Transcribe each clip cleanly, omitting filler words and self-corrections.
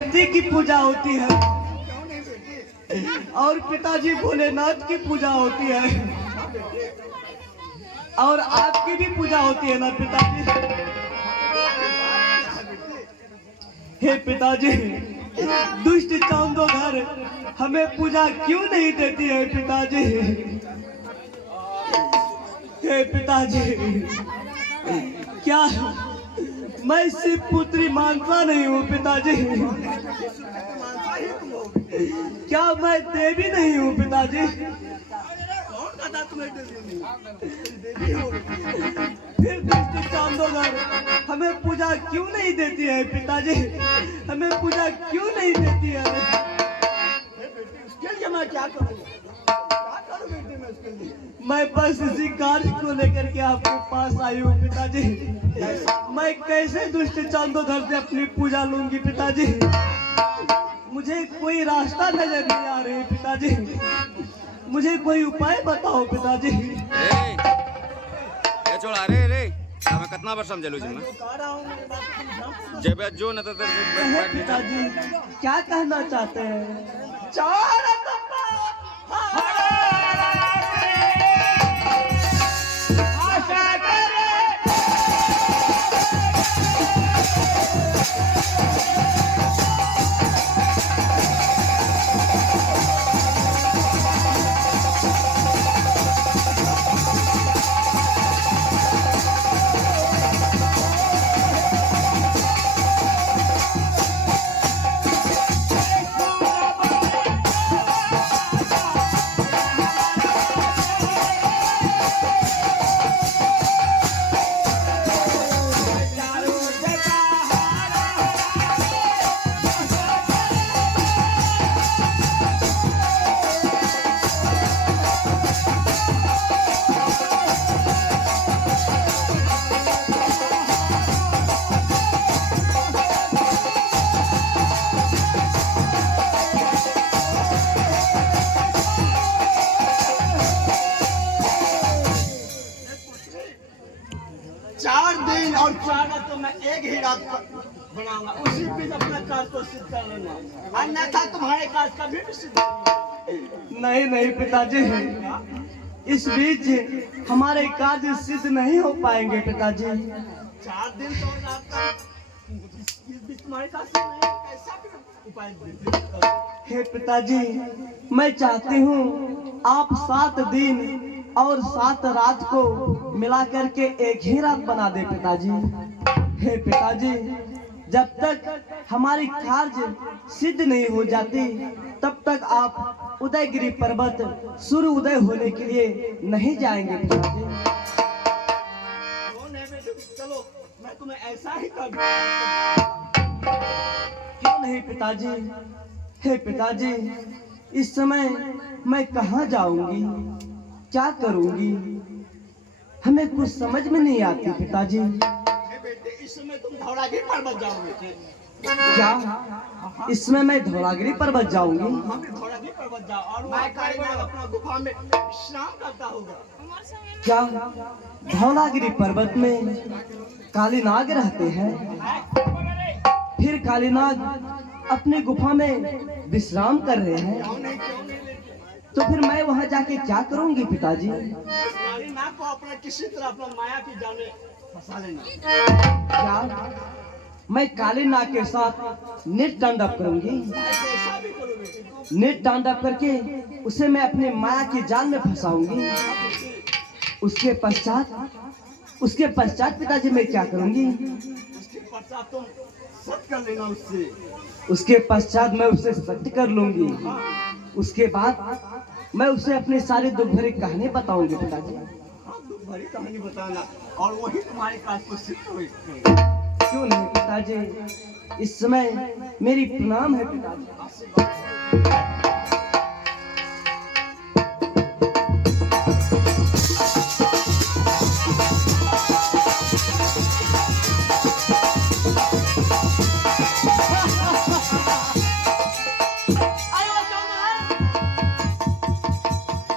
शक्ति की पूजा होती है और पिताजी भोलेनाथ की पूजा होती है और आपकी भी पूजा होती है ना पिताजी। हे पिताजी, दुष्ट चांदो घर हमें पूजा क्यों नहीं देती है पिताजी? हे पिताजी, क्या मैं सिर्फ पुत्री मानता नहीं हूँ पिताजी? क्या मैं देवी नहीं हूँ पिताजी? फिर दुष्ट चांदोगर हमें पूजा क्यों नहीं देती है पिताजी? हमें पूजा क्यों नहीं देती है? मैं क्या करूँ? मैं बस इसी कार्य को लेकर के आपके पास आई हूँ पिताजी। मैं कैसे दुष्ट चांदोधर से अपनी पूजा लूंगी पिताजी? मुझे कोई रास्ता नजर नहीं आ रही पिताजी, मुझे कोई उपाय बताओ पिताजी। छोड़ा रे रे मैं कितना बार समझ लूँ जब जो न पिताजी क्या कहना चाहते हैं? चार दिन और 4 रात तो मैं एक ही रात बनाऊंगा, उसी बीच अपना कार्य को सिद्ध कर लेना, अन्यथा तुम्हारे कार्य का भी सिद्ध नहीं। नहीं पिताजी, इस बीच हमारे कार्य सिद्ध नहीं हो पाएंगे पिताजी। 4 दिन तो रात का इस बीच तुम्हारे कार्य कैसा उपाय? हे पिताजी, मैं चाहती हूँ आप 7 दिन और 7 रात को मिला करके एक ही रात बना दे पिताजी। हे पिताजी, जब तक हमारी कार्य सिद्ध नहीं हो जाती तब तक आप उदयगिरी पर्वत सूर्य उदय होने के लिए नहीं जाएंगे पिताजी। चलो मैं तुम्हें ऐसा ही कर क्यों नहीं पिताजी? हे पिताजी, इस समय मैं कहाँ जाऊंगी, क्या करूंगी, हमें कुछ समझ में नहीं आती पिताजी। बेटे, इस समय तुम धौलागिरी पर्वत जाओगे क्या? इसमें मैं धौलागिरी पर्वत जाऊंगी? धौलागिरी पर्वत जाओ और मैं अपना गुफा में विश्राम करता होगा। क्या धौलागिरी पर्वत में कालीनाग रहते हैं? फिर कालीनाग अपने गुफा में विश्राम कर रहे हैं, तो फिर मैं वहां जाके क्या करूंगी पिताजी? कालीनाग को अपना किसी तरह अपना माया की जाल में फंसा लेना। क्या मैं कालीनाग के साथ नित तांडव करूंगी? नित तांडव करके उसे मैं अपने माया की जाल में फंसाऊंगी। उसके पश्चात पिताजी मैं क्या करूंगी? उसके पश्चात मैं उससे सत्य कर लूंगी। उसके बाद मैं उसे अपनी सारी दुख भरी कहानी बताऊंगी पिताजी। दुख भरी कहानी बताना और वही तुम्हारे काज को सिद्ध होगा। क्यों नहीं पिताजी, इस समय मेरी प्रणाम है पिताजी।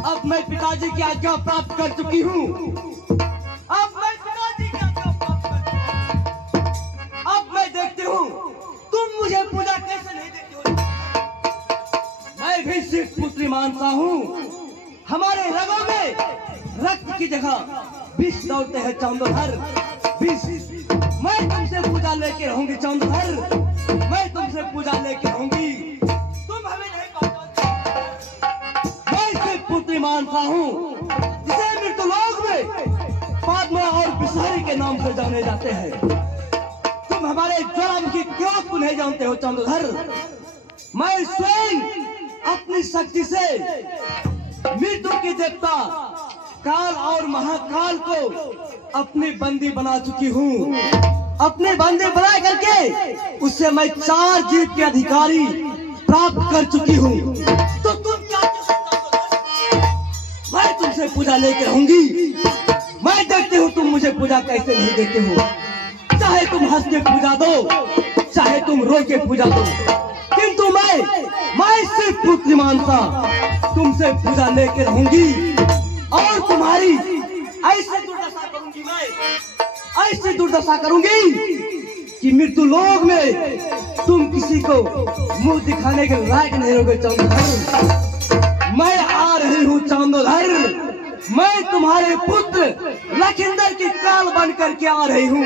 अब मैं पिताजी की आज्ञा प्राप्त कर चुकी हूँ। अब मैं पिताजी की आज्ञा प्राप्त कर चुकी हूँ। अब मैं देखती हूँ तुम मुझे पूजा कैसे सिर्फ पुत्री मानता हूँ। हमारे रगों में रक्त की जगह विष दौड़ते हैं चंद्रधर, विष। मैं तुमसे पूजा लेके रहूंगी चंद्रधर, मैं तुमसे पूजा लेके रहूंगी। तुम हमें नहीं पहचानते। मैं सिर्फ पुत्री मानता हूँ, जिसे मृत्युलोक में पद्मा और बिसारी के नाम से जाने जाते हैं। तुम हमारे ज्वालामुखी क्यों को नहीं जानते हो चंद्रधर? मैं स्वयं अपनी शक्ति से मृत्यु के देवता काल और महाकाल को अपनी बंदी बना चुकी हूँ। अपने बंदी बना करके उससे मैं 4 जीव के अधिकारी प्राप्त कर चुकी हूँ। तो तुम क्या? मैं तुमसे पूजा लेकर रहूंगी। मैं देखती हूँ तुम मुझे पूजा कैसे नहीं देते हो। चाहे तुम हंस के पूजा दो, चाहे तुम रो के पूजा दो, किंतु मैं सिर्फ पुत्री मानता तुमसे पूजा लेके रहूंगी। और तुम्हारी ऐसे दुर्दशा करूंगी, मैं ऐसी दुर्दशा करूंगी कि मृत्यु लोक में तुम किसी को मुंह दिखाने के लायक नहीं रहोगे चंद्रधर। मैं आ रही हूँ चंद्रधर, मैं तुम्हारे पुत्र लखिंदर की काल बन करके आ रही हूँ।